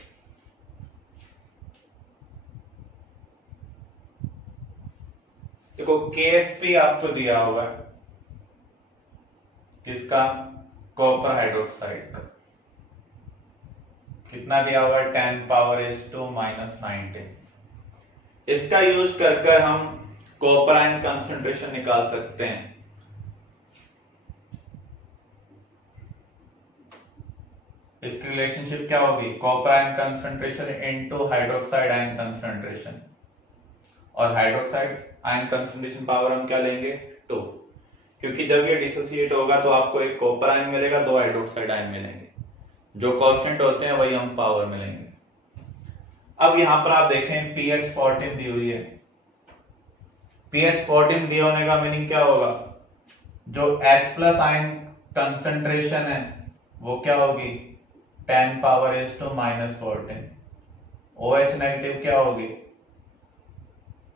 देखो KSP आपको दिया हुआ है, किसका, कॉपर हाइड्रोक्साइड का, कितना दिया हुआ है, 10⁻⁻⁻⁹। इसका यूज कर हम कॉपर आयन कंसंट्रेशन निकाल सकते हैं। इसकी रिलेशनशिप क्या होगी, copper ion concentration into hydroxide ion concentration, और हाइड्रोक्साइड आयन कंसंट्रेशन पावर हम क्या लेंगे, 2, क्योंकि जब ये डिसोसिएट होगा तो आपको एक कॉपर आयन मिलेगा, 2 हाइड्रोक्साइड आयन मिलेंगे, जो कांस्टेंट होते हैं वही हम पावर मिलेंगे। अब यहां पर आप देखें pH 14 दी हुई है, pH 14 दिए होने का मीनिंग क्या होगा, जो H+ आयन कंसंट्रेशन है वो क्या होगी, 10⁻⁻⁻14। OH नेगेटिव क्या होगी,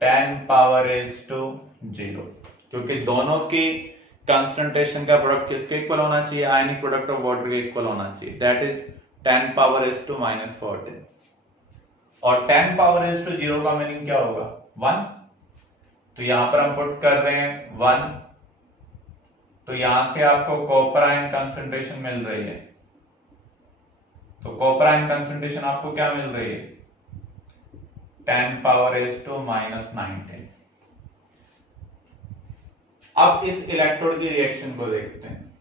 10⁻⁻�0, क्योंकि दोनों की कंसंट्रेशन का प्रोडक्ट किसके इक्वल होना चाहिए, आयनिक प्रोडक्ट ऑफ वाटर के इक्वल होना चाहिए, दैट इज 10⁻⁻⁻14। और 10⁻⁻0 का मीनिंग क्या होगा, 1। तो यहां पर हम पुट कर रहे हैं 1, तो यहां से आपको कॉपर आयन कंसंट्रेशन मिल रही है, तो कॉपर आयन कंसंट्रेशन आपको क्या मिल रही है, 10⁻⁻⁻⁹। अब इस इलेक्ट्रोड की रिएक्शन को देखते हैं,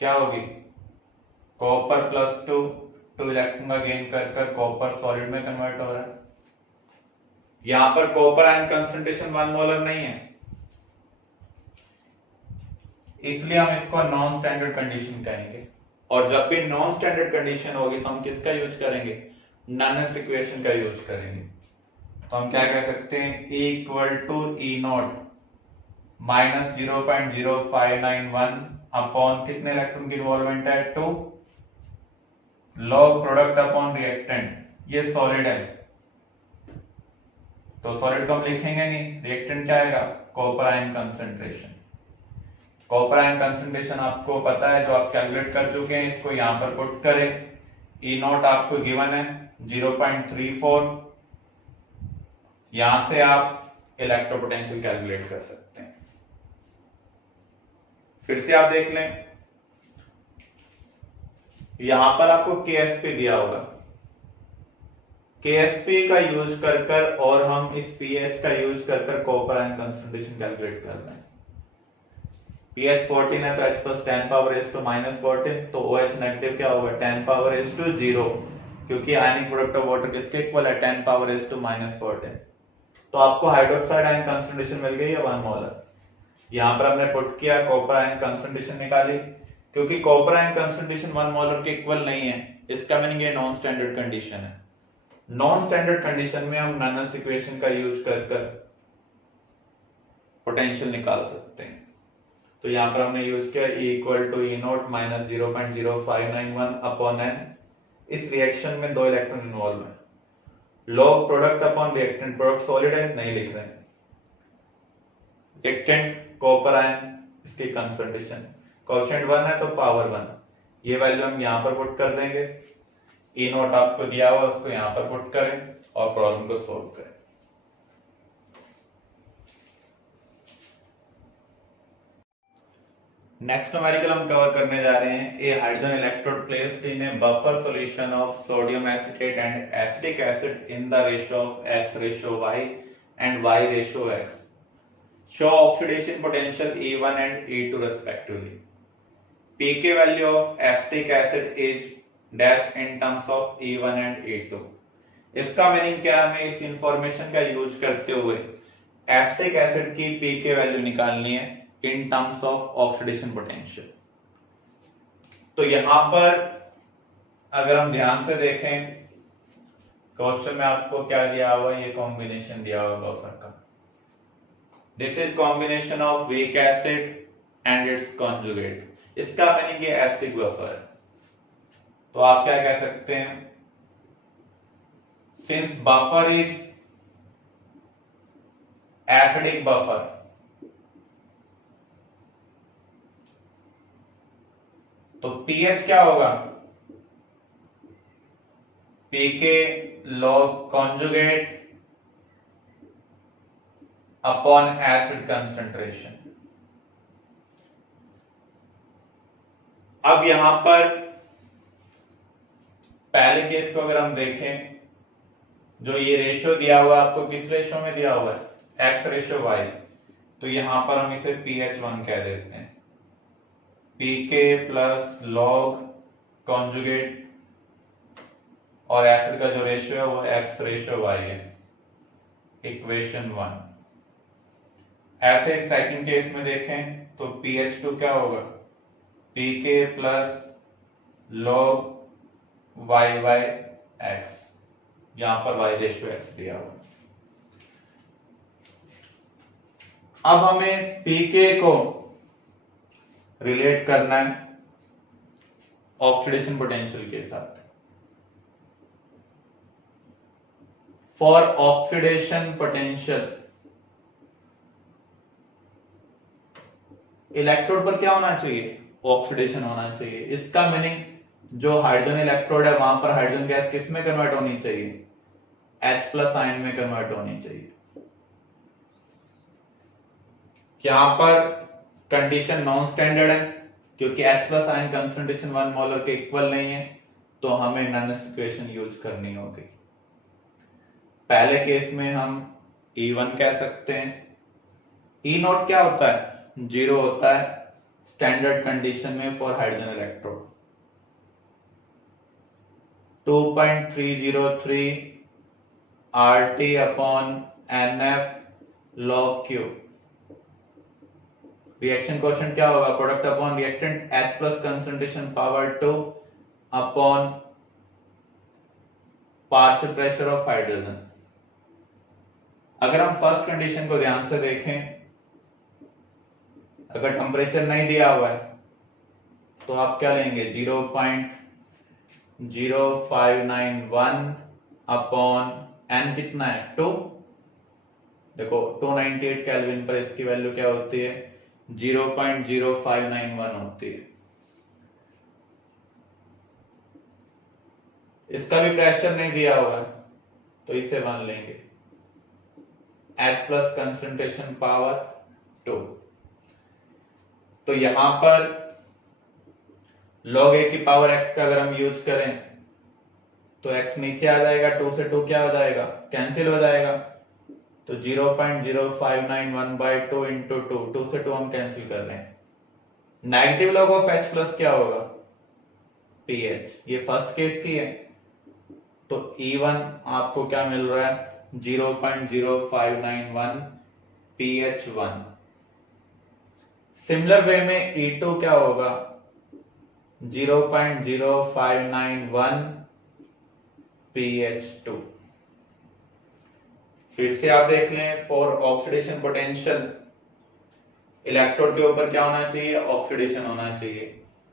क्या होगी, कॉपर +2 2 इलेक्ट्रॉन का गेन कर कॉपर सॉलिड में कन्वर्ट हो रहा है। यहां पर कॉपर आयन कंसंट्रेशन 1 मोलर नहीं है, इसलिए हम इसको नॉन स्टैंडर्ड कंडीशन कहेंगे। और जब भी नॉन स्टैंडर्ड कंडीशन होगी तो हम किसका यूज करेंगे, नॉनेस्ट इक्वेशन का यूज करेंगे। तो हम क्या कह सकते हैं, E equal to E not minus 0.0591 upon कितने इलेक्ट्रॉन की इन्वॉल्वमेंट है, 2, लॉग प्रोडक्ट अपॉन रिएक्टेंट, ये सॉलिड है तो सॉलिड को हम लिखेंगे नहीं, रिएक्टेंट क्या आएगा, copper ion concentration. Copper ion concentration आपको पता है, जो आप कैलकुलेट कर चुके हैं, इसको यहां पर पुट करें। ई नॉट आपको गिवन है 0.34, यहां से आप इलेक्ट्रोपोटेंशियल कैलकुलेट कर सकते हैं। फिर से आप देख लें, यहां पर आपको KSP दिया होगा, KSP का यूज कर और हम इस pH का यूज कर कॉपर आयन कंसंट्रेशन कैलकुलेट कर रहे हैं। pH 14 है तो H plus 10 power is to -14, तो OH नेगेटिव क्या होगा, 10 पावर is to 0, क्योंकि आयनिक प्रोडक्ट ऑफ वाटर किसके इक्वल है, 10 पावर is to -14। तो आपको हाइड्रोक्साइड आयन कंसंट्रेशन मिल गई है 1 मोलर। यहां पर हमने पुट किया, कॉपर आयन कंसंट्रेशन निकाली, क्योंकि कॉपर आयन कंसंट्रेशन 1 मोलर के इक्वल नहीं है, इसका मीनिंग ये नॉन स्टैंडर्ड कंडीशन है। नॉन स्टैंडर्ड कंडीशन में हम नॉनेस्ट इक्वेशन का यूज कर पोटेंशियल निकाल सकते हैं। तो यहां पर हमने यूज किया E equal to E not minus 0.0591 upon n। इस रिएक्शन में 2 इलेक्ट्रॉन इन्वॉल्व है, log product upon reactant, product solid है नहीं लिख रहे हैं, रिएक्टेंट कॉपर आयन, इसकी कंसंट्रेशन कोएफिशिएंट 1 है तो पावर 1, ये वैल्यू हम यहां पर पुट कर देंगे। ई नोट आपको दिया हुआ, उसको यहां पर पुट करें और प्रॉब्लम को सोल्व करें। नेक्स्ट न्यूमेरिकल हम कवर करने जा रहे हैं, a hydrogen electrode placed in a buffer solution of sodium acetate and acetic acid in the ratio of X/Y and Y/X show oxidation potential E1 and E2 respectively. pK value of acetic acid is dash in terms of E1 and E2। इसका meaning क्या, हमें इस information का use करते हुए acetic acid की pK value निकालनी है in terms of oxidation potential. तो यहां पर अगर हम ध्यान से देखें, क्वेश्चन में आपको क्या दिया हुआ है, ये कॉम्बिनेशन दिया हुआ बफर का। This is combination of weak acid and it's conjugate, इसका मीनिंग ये एसिडिक बफर है। तो आप क्या कह सकते हैं, since buffer is acidic buffer, तो pH क्या होगा, pK log conjugate upon acid concentration. अब यहां पर पहले केस को अगर हम देखें, जो ये रेशियो दिया हुआ है आपको, किस रेशियो में दिया हुआ है, X/Y, तो यहां पर हम इसे pH1 कह देते हैं। pK प्लस लॉग कॉन्जुगेट और एसिड का जो रेशियो है वो X/Y है, इक्वेशन 1। ऐसे सेकंड केस में देखें तो pH2 क्या होगा, pK प्लस लॉग Y/X, यहां पर Y/X दिया हुआ। अब हमें pK को रिलेट करना है ऑक्सीडेशन पोटेंशियल के साथ। फॉर ऑक्सीडेशन पोटेंशियल इलेक्ट्रोड पर क्या होना चाहिए, ऑक्सीडेशन होना चाहिए। इसका मीनिंग जो हाइड्रोजन इलेक्ट्रोड है वहां पर हाइड्रोजन गैस किस में कन्वर्ट होनी चाहिए, H+ आयन में कन्वर्ट होनी चाहिए। यहां पर कंडीशन नॉन स्टैंडर्ड है, क्योंकि H+ आयन कंसंट्रेशन 1 मोलर के इक्वल नहीं है, तो हमें नॉनेस्ट इक्वेशन यूज करनी होगी। पहले केस में हम E1 कह सकते हैं। E नॉट क्या होता है, 0 होता है स्टैंडर्ड कंडीशन में for hydrogen electrode. 2.303 RT upon NF log Q। Reaction quotient क्या होगा, product upon reactant H+ concentration power 2 upon partial pressure of hydrogen. अगर हम फर्स्ट कंडीशन को ध्यान से देखें, अगर टेम्परेचर नहीं दिया हुआ है तो आप क्या लेंगे 0.0591 अपॉन n कितना है 2। देखो 298 केल्विन पर इसकी वैल्यू क्या होती है 0.0591 होती है। इसका भी प्रेशर नहीं दिया हुआ है तो इसे 1 लेंगे, H प्लस कंसंट्रेशन पावर 2। तो यहां पर log a की पावर x का अगर हम यूज करें तो x नीचे आ जाएगा, 2 से 2 क्या हो जाएगा कैंसिल हो जाएगा, तो 0.0591 बाई 2 इंटू 2 से 2 हम कैंसिल कर रहे हैं। Negative log of h plus क्या होगा pH, ये फर्स्ट केस की है तो E1 आपको क्या मिल रहा है 0.0591 pH1। सिमिलर वे में E2 क्या होगा 0.0591 pH2। फिर से आप देख लें फॉर ऑक्सीडेशन पोटेंशियल इलेक्ट्रोड के ऊपर क्या होना चाहिए ऑक्सीडेशन होना चाहिए।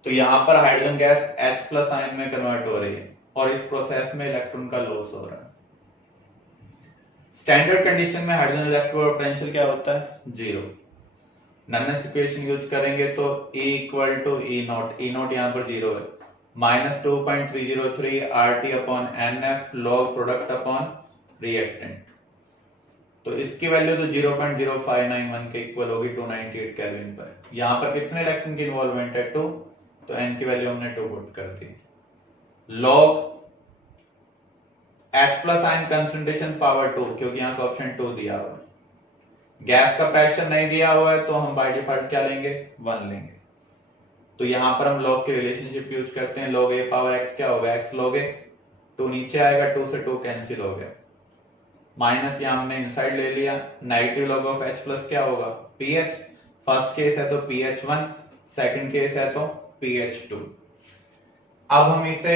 तो यहां पर hydrogen gas H plus ion में कन्वर्ट हो रही है और इस प्रोसेस में इलेक्ट्रॉन का लॉस हो रहा है। स्टैंडर्ड कंडीशन में हाइड्रोजन इलेक्ट्रोड पोटेंशियल क्या होता है 0। नॉनस इक्वेशन यूज करेंगे तो E equal to E not, E not यहाँ पर 0 है, -2.303 RT upon NF log product upon reactant. तो इसकी वैल्यू तो 0.0591 के इक्वल होगी 298 केल्विन पर। यहाँ पर कितने इलेक्ट्रॉन की इन्वॉल्वमेंट है 2, तो n की वैल्यू हमने 2 पुट कर दी। Log H plus ion concentration power 2, क्योंकि यहाँ कोएफिशिएंट 2 दिया हुआ है। गैस का प्रेशर नहीं दिया हुआ है तो हम बाय डिफॉल्ट क्या लेंगे 1 लेंगे। तो यहां पर हम लॉग की रिलेशनशिप यूज करते हैं, log a पावर x क्या होगा x log a, 2 नीचे आएगा 2 से 2 कैंसिल हो गया, माइनस यहां हमने इनसाइड ले लिया। Negative log of h plus क्या होगा pH, फर्स्ट केस है तो pH1, सेकंड केस है तो pH2। अब हम इसे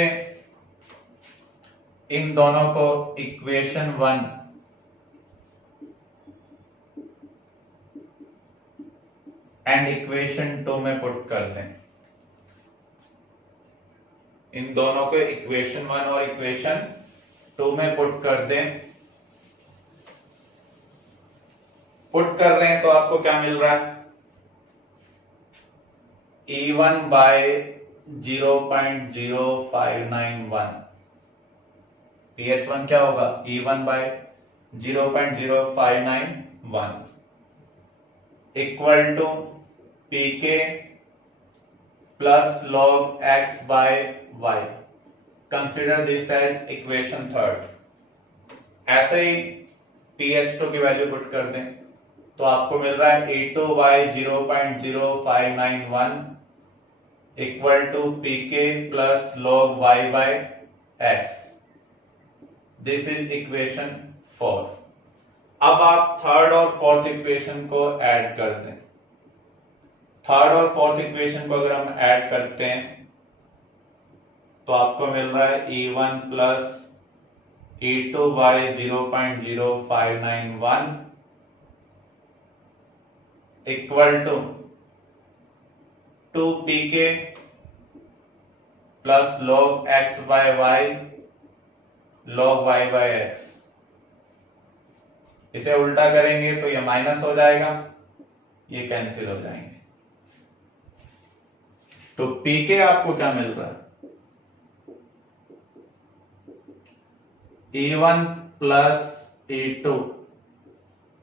इन दोनों को इक्वेशन 1 एंड इक्वेशन 2 में पुट कर दें। इन दोनों को इक्वेशन 1 और इक्वेशन 2 में पुट कर दें। पुट कर रहे हैं तो आपको क्या मिल रहा है E1 बाय 0.0591, pH1 क्या होगा E1 by 0.0591 equal to pk plus log x by y। Consider this as equation 3। ऐसे ही pH2 की वैल्यू पुट कर दें तो आपको मिल रहा है E2 by 0.0591 equal to pk plus log y by x। This is equation 4। अब आप थर्ड और फोर्थ इक्वेशन को ऐड कर दें। थर्ड और फोर्थ इक्वेशन को अगर हम ऐड करते हैं तो आपको मिल रहा है E1 plus E2 by 0.0591 equal to 2pk plus log x by y log y by x। इसे उल्टा करेंगे तो ये माइनस हो जाएगा, ये कैंसिल हो जाएंगे। तो pk आपको क्या मिल रहा है E1 plus E2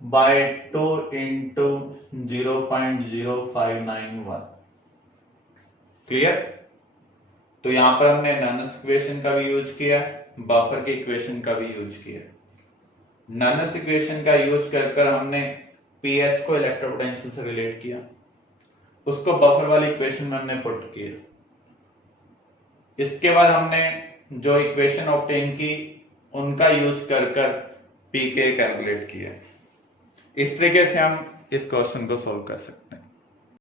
bye 2 into 0.0591। Clear. तो यहां पर हमने नॉनस इक्वेशन का भी यूज किया, बफर की इक्वेशन का भी यूज किया। नॉनस इक्वेशन का यूज कर हमने pH को इलेक्ट्रोपोटेंशियल से रिलेट किया, उसको बफर वाली इक्वेशन में हमने पुट किया। इसके बाद हमने जो इक्वेशन ऑब्टेन की उनका यूज कर pK कैलकुलेट किया। इस तरीके से हम इस क्वेश्चन को सॉल्व कर सकते हैं।